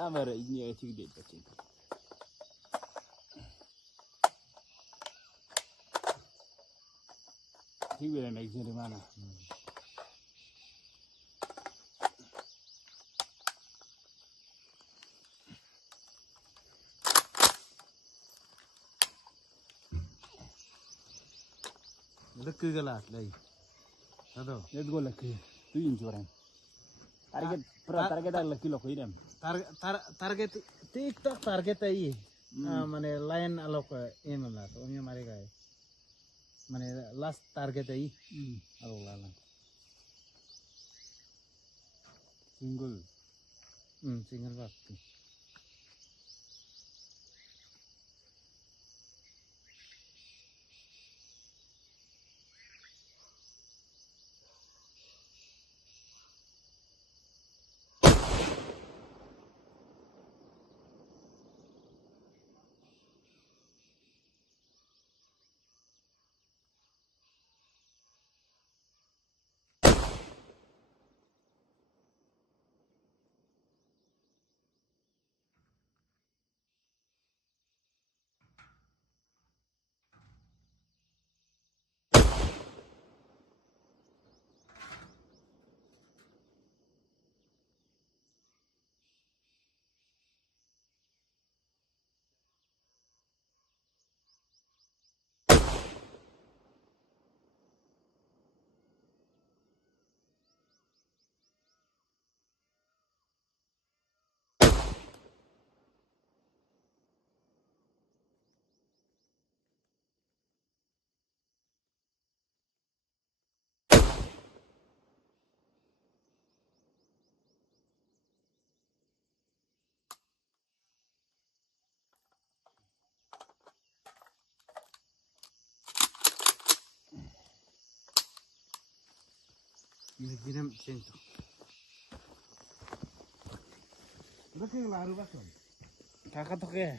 Amer ini ya sih dia pacin. Sih biar naik dari mana? Lekki galat lagi. Aduh. Lihat gue lagi. Tuh injuran. Target lagi loh idem. Target TikTok target आई माने लाइन आलोक एमला तो उन्हें मारे गए माने last target I आलोक लाला सिंगल बात ini gini sentuh. Lekki lalu bakal. Kakak tuh ke.